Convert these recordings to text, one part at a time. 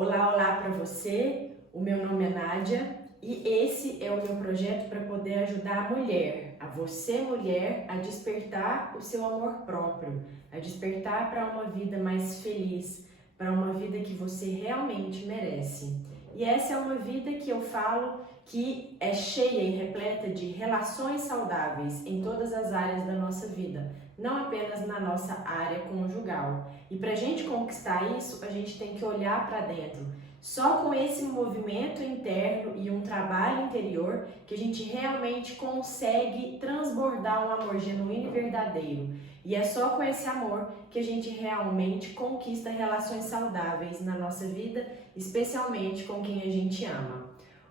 Olá, olá para você. O meu nome é Nádia e esse é o meu projeto para poder ajudar a mulher, a você mulher, a despertar o seu amor próprio, a despertar para uma vida mais feliz, para uma vida que você realmente merece. E essa é uma vida que eu falo que é cheia e repleta de relações saudáveis em todas as áreas da nossa vida, não apenas na nossa área conjugal. E para a gente conquistar isso, a gente tem que olhar para dentro. Só com esse movimento interno e um trabalho interior que a gente realmente consegue transbordar um amor genuíno e verdadeiro. E é só com esse amor que a gente realmente conquista relações saudáveis na nossa vida, especialmente com quem a gente ama.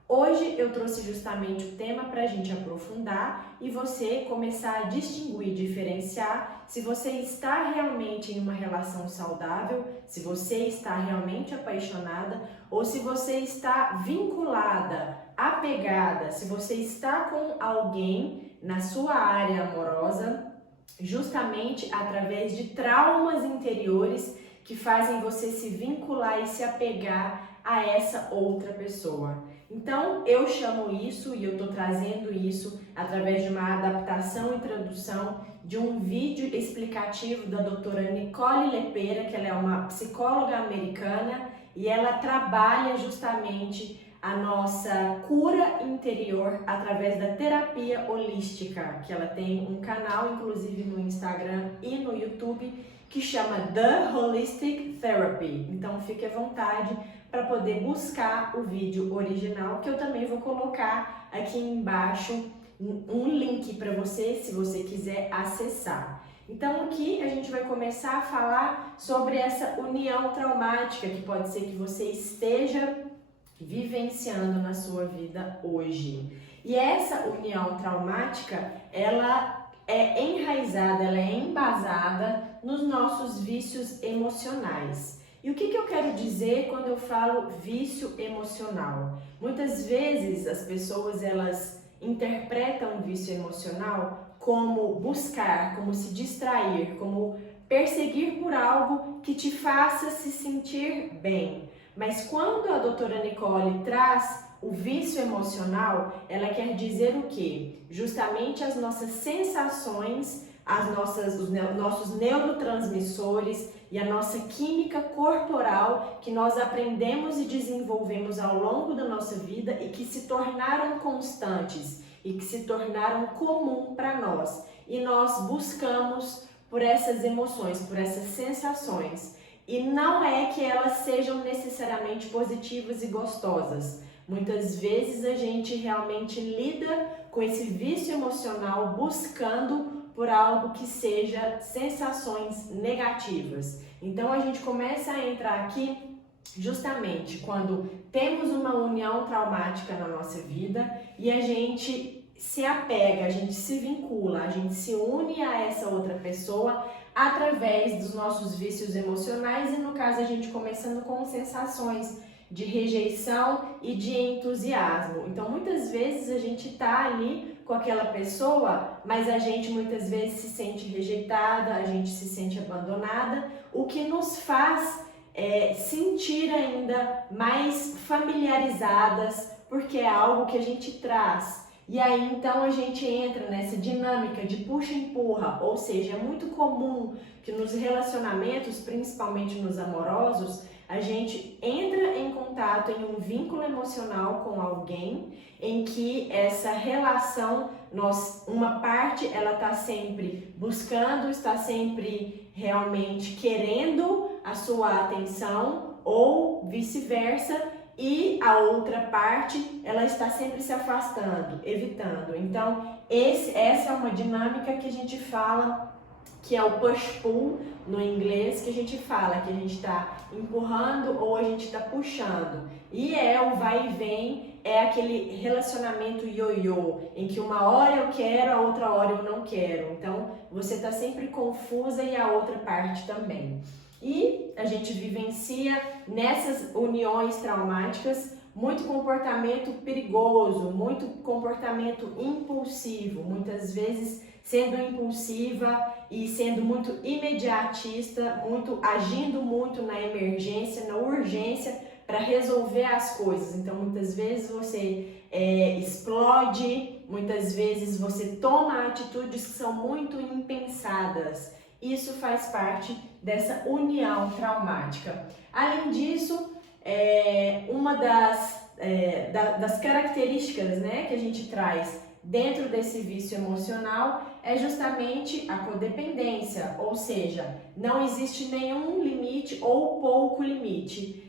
Hoje eu trouxe justamente o tema para a gente aprofundar e você começar a distinguir, diferenciar se você está realmente em uma relação saudável, se você está realmente apaixonada ou se você está vinculada, apegada, se você está com alguém na sua área amorosa, justamente através de traumas interiores que fazem você se vincular e se apegar a essa outra pessoa. Então, eu chamo isso e eu estou trazendo isso através de uma adaptação e tradução de um vídeo explicativo da doutora Nicole Lepera, que ela é uma psicóloga americana e ela trabalha justamente a nossa cura interior através da terapia holística, que ela tem um canal, inclusive no Instagram e no YouTube, que chama The Holistic Therapy. Então, fique à vontade para poder buscar o vídeo original, que eu também vou colocar aqui embaixo um link para você, se você quiser acessar. Então aqui a gente vai começar a falar sobre essa união traumática que pode ser que você esteja vivenciando na sua vida hoje. E essa união traumática, ela é enraizada, ela é embasada nos nossos vícios emocionais. E o que eu quero dizer quando eu falo vício emocional? Muitas vezes as pessoas elas interpretam o vício emocional como buscar, como se distrair, como perseguir por algo que te faça se sentir bem. Mas quando a doutora Nicole traz o vício emocional, ela quer dizer o quê? Justamente as nossas sensações, os nossos neurotransmissores e a nossa química corporal que nós aprendemos e desenvolvemos ao longo da nossa vida e que se tornaram constantes e que se tornaram comum para nós. E nós buscamos por essas emoções, por essas sensações. E não é que elas sejam necessariamente positivas e gostosas. Muitas vezes a gente realmente lida com esse vício emocional buscando por algo que seja sensações negativas. Então a gente começa a entrar aqui justamente quando temos uma união traumática na nossa vida e a gente se apega, a gente se vincula, a gente se une a essa outra pessoa através dos nossos vícios emocionais e no caso a gente começando com sensações de rejeição e de entusiasmo. Então muitas vezes a gente tá ali com aquela pessoa, mas a gente muitas vezes se sente rejeitada, a gente se sente abandonada, o que nos faz sentir ainda mais familiarizadas, porque é algo que a gente traz. E aí então a gente entra nessa dinâmica de puxa-empurra, ou seja, é muito comum que nos relacionamentos, principalmente nos amorosos, a gente entra em contato em um vínculo emocional com alguém em que essa relação, uma parte ela está sempre buscando, está sempre realmente querendo a sua atenção ou vice-versa, e a outra parte ela está sempre se afastando, evitando. Então essa é uma dinâmica que a gente fala que é o push-pull no inglês, que a gente fala que a gente está empurrando ou a gente está puxando. E o vai e vem, é aquele relacionamento ioiô, em que uma hora eu quero, a outra hora eu não quero. Então você está sempre confusa e a outra parte também. E a gente vivencia nessas uniões traumáticas muito comportamento perigoso, muito comportamento impulsivo, muitas vezes sendo impulsiva e sendo muito imediatista, agindo muito na emergência, na urgência, para resolver as coisas. Então, muitas vezes você explode, muitas vezes você toma atitudes que são muito impensadas. Isso faz parte dessa união traumática. Além disso, uma das características, né, que a gente traz dentro desse vício emocional é justamente a codependência, ou seja, não existe nenhum limite ou pouco limite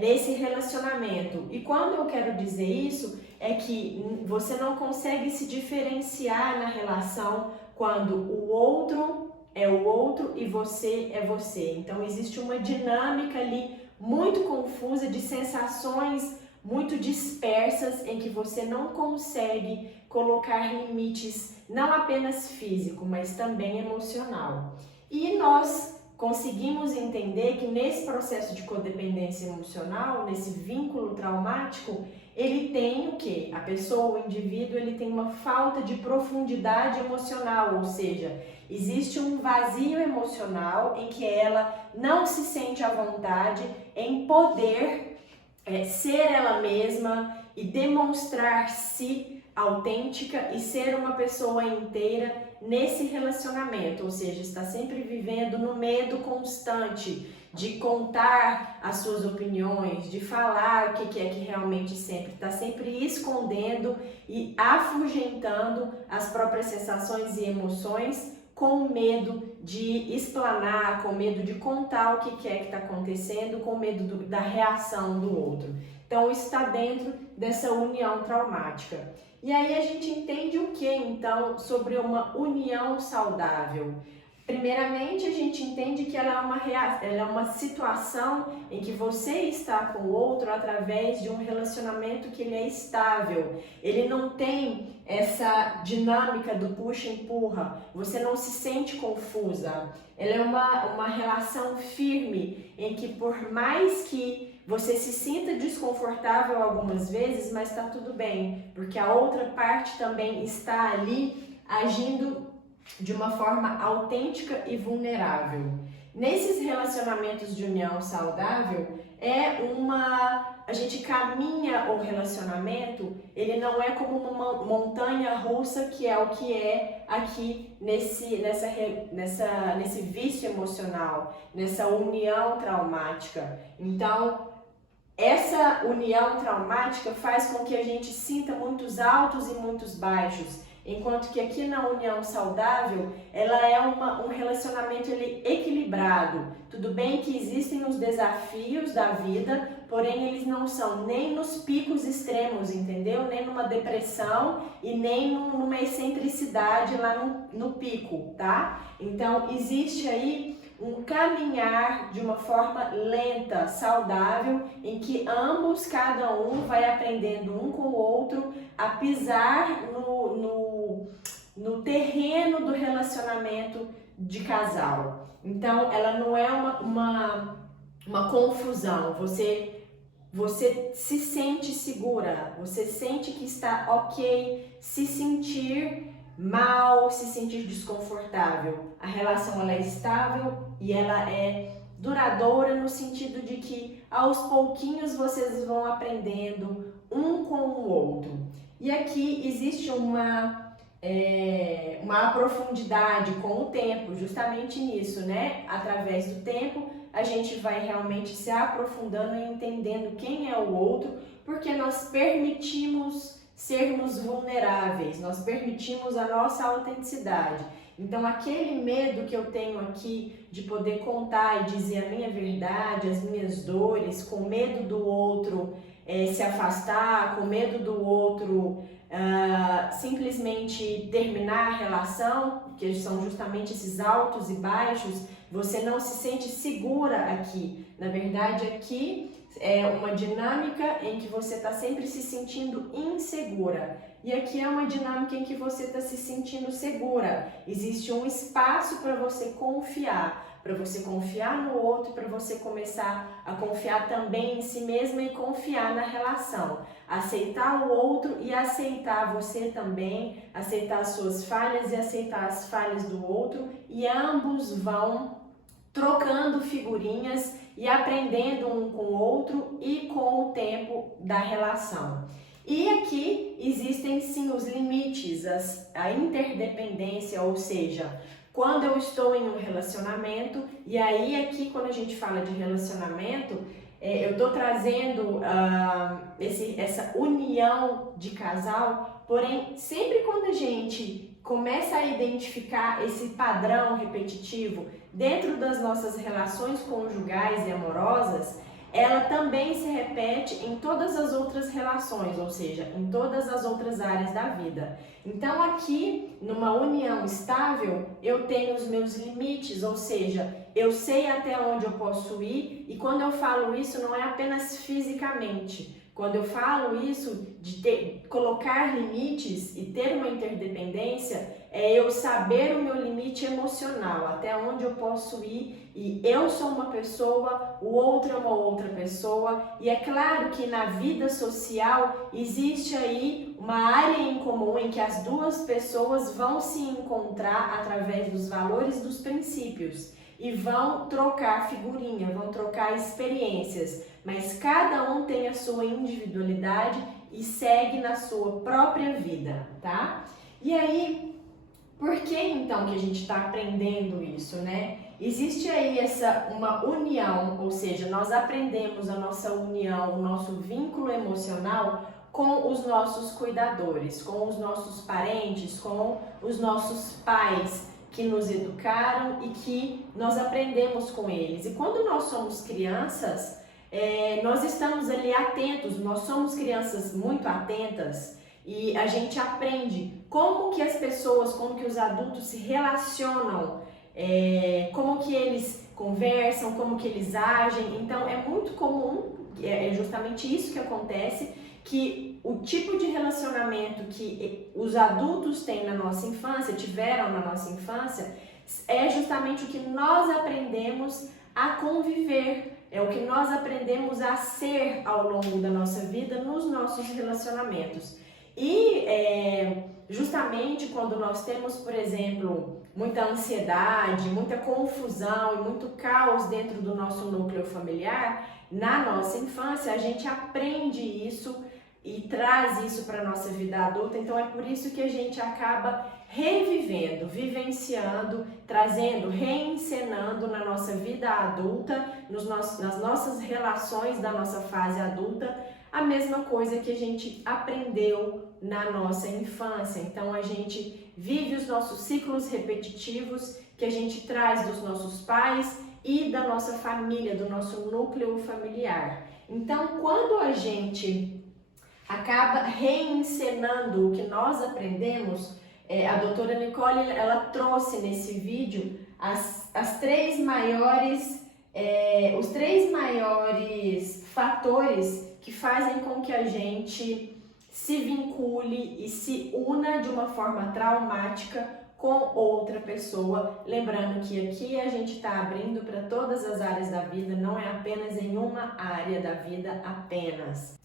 nesse relacionamento. E quando eu quero dizer isso, é que você não consegue se diferenciar na relação quando o outro é o outro e você é você. Então existe uma dinâmica ali muito confusa de sensações muito dispersas em que você não consegue colocar limites não apenas físico, mas também emocional. E nós conseguimos entender que nesse processo de codependência emocional, nesse vínculo traumático, ele tem o quê? A pessoa, o indivíduo, ele tem uma falta de profundidade emocional, ou seja, existe um vazio emocional em que ela não se sente à vontade em poder ser ela mesma e demonstrar-se autêntica e ser uma pessoa inteira nesse relacionamento, ou seja, está sempre vivendo no medo constante de contar as suas opiniões, de falar o que é que realmente está sempre escondendo e afugentando as próprias sensações e emoções com medo de explanar, com medo de contar o que é que está acontecendo, com medo da reação do outro. Então, isso está dentro dessa união traumática. E aí a gente entende o que, então, sobre uma união saudável? Primeiramente, a gente entende que ela é uma situação em que você está com o outro através de um relacionamento que ele é estável. Ele não tem essa dinâmica do puxa-empurra, você não se sente confusa. Ela é uma relação firme em que, por mais que você se sinta desconfortável algumas vezes, mas está tudo bem, porque a outra parte também está ali agindo de uma forma autêntica e vulnerável. Nesses relacionamentos de união saudável, a gente caminha o relacionamento, ele não é como uma montanha russa, que é o que é aqui nesse vício emocional, nessa união traumática. Então, essa união traumática faz com que a gente sinta muitos altos e muitos baixos, enquanto que aqui na união saudável, ela é um relacionamento equilibrado. Tudo bem que existem os desafios da vida, porém eles não são nem nos picos extremos, entendeu? Nem numa depressão e nem numa excentricidade lá no pico, tá? Então existe aí um caminhar de uma forma lenta, saudável, em que ambos, cada um, vai aprendendo um com o outro a pisar no terreno do relacionamento de casal. Então, ela não é uma confusão. Você se sente segura, você sente que está ok, se sentir mal, se sentir desconfortável. A relação ela é estável e ela é duradoura no sentido de que aos pouquinhos vocês vão aprendendo um com o outro. E aqui existe uma profundidade com o tempo, justamente nisso, né? Através do tempo, a gente vai realmente se aprofundando e entendendo quem é o outro, porque nós permitimos sermos vulneráveis, nós permitimos a nossa autenticidade. Então, aquele medo que eu tenho aqui de poder contar e dizer a minha verdade, as minhas dores, com medo do outro se afastar, com medo do outro simplesmente terminar a relação, que são justamente esses altos e baixos, você não se sente segura aqui. Na verdade, aqui é uma dinâmica em que você está sempre se sentindo insegura. E aqui é uma dinâmica em que você está se sentindo segura. Existe um espaço para você confiar no outro, para você começar a confiar também em si mesma e confiar na relação. Aceitar o outro e aceitar você também, aceitar as suas falhas e aceitar as falhas do outro, e ambos vão trocando figurinhas e aprendendo um com o outro e com o tempo da relação. E aqui existem sim os limites, a interdependência, ou seja, quando eu estou em um relacionamento, e aí aqui quando a gente fala de relacionamento, eu estou trazendo essa união de casal, porém, sempre quando a gente começa a identificar esse padrão repetitivo dentro das nossas relações conjugais e amorosas, ela também se repete em todas as outras relações, ou seja, em todas as outras áreas da vida. Então aqui, numa união estável, eu tenho os meus limites, ou seja, eu sei até onde eu posso ir, e quando eu falo isso não é apenas fisicamente. Quando eu falo isso de colocar limites e ter uma interdependência, é eu saber o meu limite emocional, até onde eu posso ir, e eu sou uma pessoa, o outro é uma outra pessoa, e é claro que na vida social existe aí uma área em comum em que as duas pessoas vão se encontrar através dos valores, dos princípios, e vão trocar figurinha, vão trocar experiências, mas cada um tem a sua individualidade e segue na sua própria vida, tá? E aí, por que então que a gente está aprendendo isso, né? Existe aí uma união, ou seja, nós aprendemos a nossa união, o nosso vínculo emocional com os nossos cuidadores, com os nossos parentes, com os nossos pais que nos educaram e que nós aprendemos com eles. E quando nós somos crianças, nós estamos ali atentos, nós somos crianças muito atentas e a gente aprende como que as pessoas, como que os adultos se relacionam, como que eles conversam, como que eles agem. Então é muito comum, é justamente isso que acontece, que o tipo de relacionamento que os adultos têm na nossa infância, tiveram na nossa infância, é justamente o que nós aprendemos a conviver, é o que nós aprendemos a ser ao longo da nossa vida nos nossos relacionamentos. E justamente quando nós temos, por exemplo, muita ansiedade, muita confusão e muito caos dentro do nosso núcleo familiar, na nossa infância a gente aprende isso e traz isso para a nossa vida adulta. Então é por isso que a gente acaba revivendo, vivenciando, trazendo, reencenando na nossa vida adulta, nas nossas relações da nossa fase adulta, a mesma coisa que a gente aprendeu na nossa infância. Então a gente vive os nossos ciclos repetitivos que a gente traz dos nossos pais e da nossa família, do nosso núcleo familiar. Então quando a gente acaba reencenando o que nós aprendemos, a doutora Nicole, ela trouxe nesse vídeo os três maiores fatores que fazem com que a gente se vincule e se una de uma forma traumática com outra pessoa. Lembrando que aqui a gente está abrindo para todas as áreas da vida, não é apenas em uma área da vida apenas.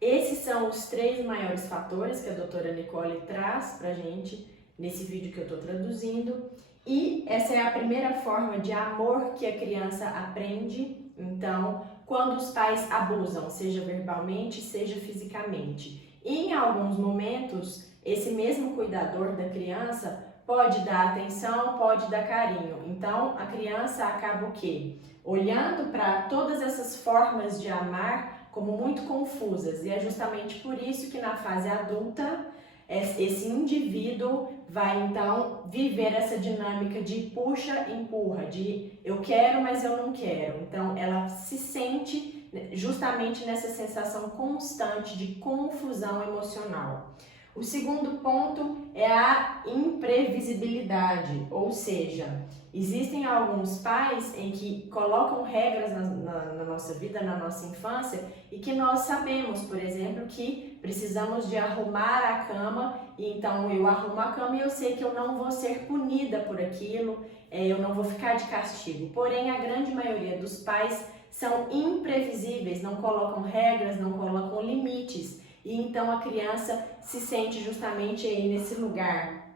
Esses são os três maiores fatores que a doutora Nicole traz pra gente nesse vídeo que eu estou traduzindo. E essa é a primeira forma de amor que a criança aprende. Então, quando os pais abusam, seja verbalmente, seja fisicamente. E em alguns momentos, esse mesmo cuidador da criança pode dar atenção, pode dar carinho. Então, a criança acaba o quê? Olhando para todas essas formas de amar como muito confusas, e é justamente por isso que na fase adulta esse indivíduo vai então viver essa dinâmica de puxa, empurra, de eu quero, mas eu não quero. Então ela se sente justamente nessa sensação constante de confusão emocional. O segundo ponto é a imprevisibilidade, ou seja, existem alguns pais em que colocam regras na nossa vida, na nossa infância, e que nós sabemos, por exemplo, que precisamos de arrumar a cama, e então eu arrumo a cama e eu sei que eu não vou ser punida por aquilo, eu não vou ficar de castigo. Porém, a grande maioria dos pais são imprevisíveis, não colocam regras, não colocam limites, e então a criança se sente justamente aí nesse lugar,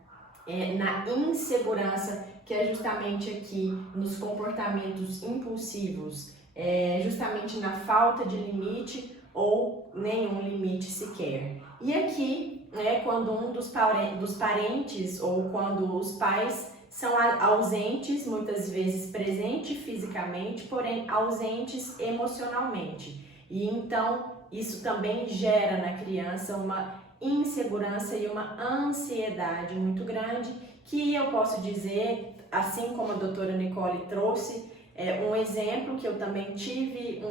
na insegurança, que é justamente aqui nos comportamentos impulsivos, justamente na falta de limite ou nenhum limite sequer. E aqui, quando um dos parentes ou quando os pais são ausentes, muitas vezes presentes fisicamente, porém ausentes emocionalmente. E então isso também gera na criança uma insegurança e uma ansiedade muito grande, que eu posso dizer, assim como a doutora Nicole trouxe, um exemplo que eu também tive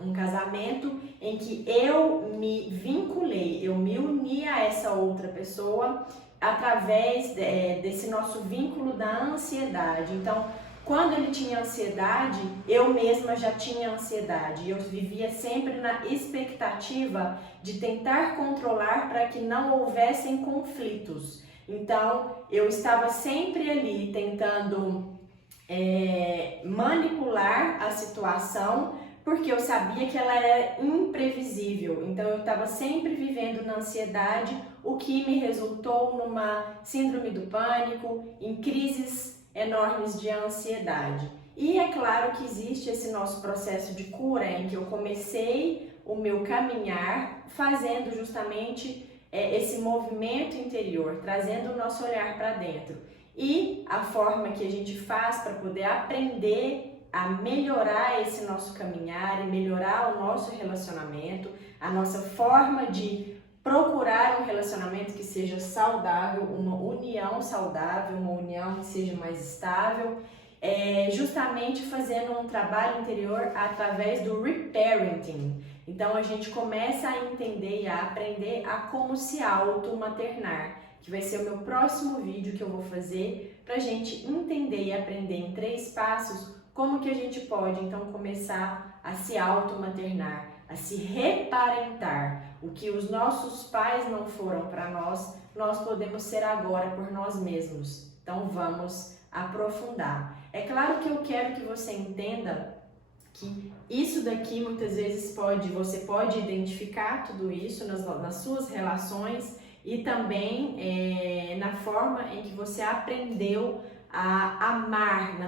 um casamento em que eu me vinculei, eu me uni a essa outra pessoa através desse nosso vínculo da ansiedade. Então, quando ele tinha ansiedade, eu mesma já tinha ansiedade. Eu vivia sempre na expectativa de tentar controlar para que não houvessem conflitos. Então, eu estava sempre ali tentando manipular a situação, porque eu sabia que ela era imprevisível. Então eu estava sempre vivendo na ansiedade, o que me resultou numa síndrome do pânico, em crises enormes de ansiedade. E é claro que existe esse nosso processo de cura, em que eu comecei o meu caminhar fazendo justamente esse movimento interior, trazendo o nosso olhar para dentro. E a forma que a gente faz para poder aprender a melhorar esse nosso caminhar e melhorar o nosso relacionamento, a nossa forma de procurar um relacionamento que seja saudável, uma união saudável, uma união que seja mais estável, justamente fazendo um trabalho interior através do reparenting. Então a gente começa a entender e a aprender a como se auto-maternar, que vai ser o meu próximo vídeo que eu vou fazer para a gente entender e aprender em 3 passos como que a gente pode então começar a se auto-maternar, a se reparentar. O que os nossos pais não foram para nós, nós podemos ser agora por nós mesmos. Então vamos aprofundar. É claro que eu quero que você entenda que isso daqui muitas vezes você pode identificar tudo isso nas suas relações e também na forma em que você aprendeu a amar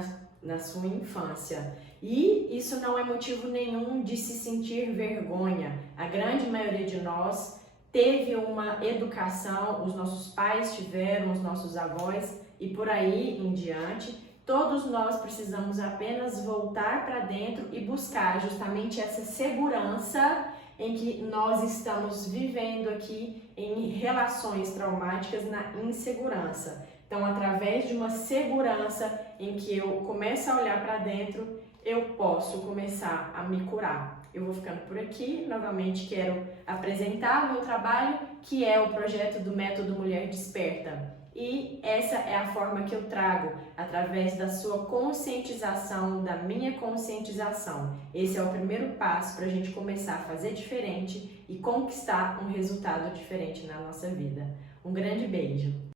na sua infância. E isso não é motivo nenhum de se sentir vergonha. A grande maioria de nós teve uma educação, os nossos pais tiveram, os nossos avós e por aí em diante. Todos nós precisamos apenas voltar para dentro e buscar justamente essa segurança em que nós estamos vivendo aqui em relações traumáticas na insegurança. Então, através de uma segurança em que eu começo a olhar para dentro, eu posso começar a me curar. Eu vou ficando por aqui, novamente quero apresentar o meu trabalho, que é o projeto do Método Mulher Desperta. E essa é a forma que eu trago, através da sua conscientização, da minha conscientização. Esse é o primeiro passo para a gente começar a fazer diferente e conquistar um resultado diferente na nossa vida. Um grande beijo!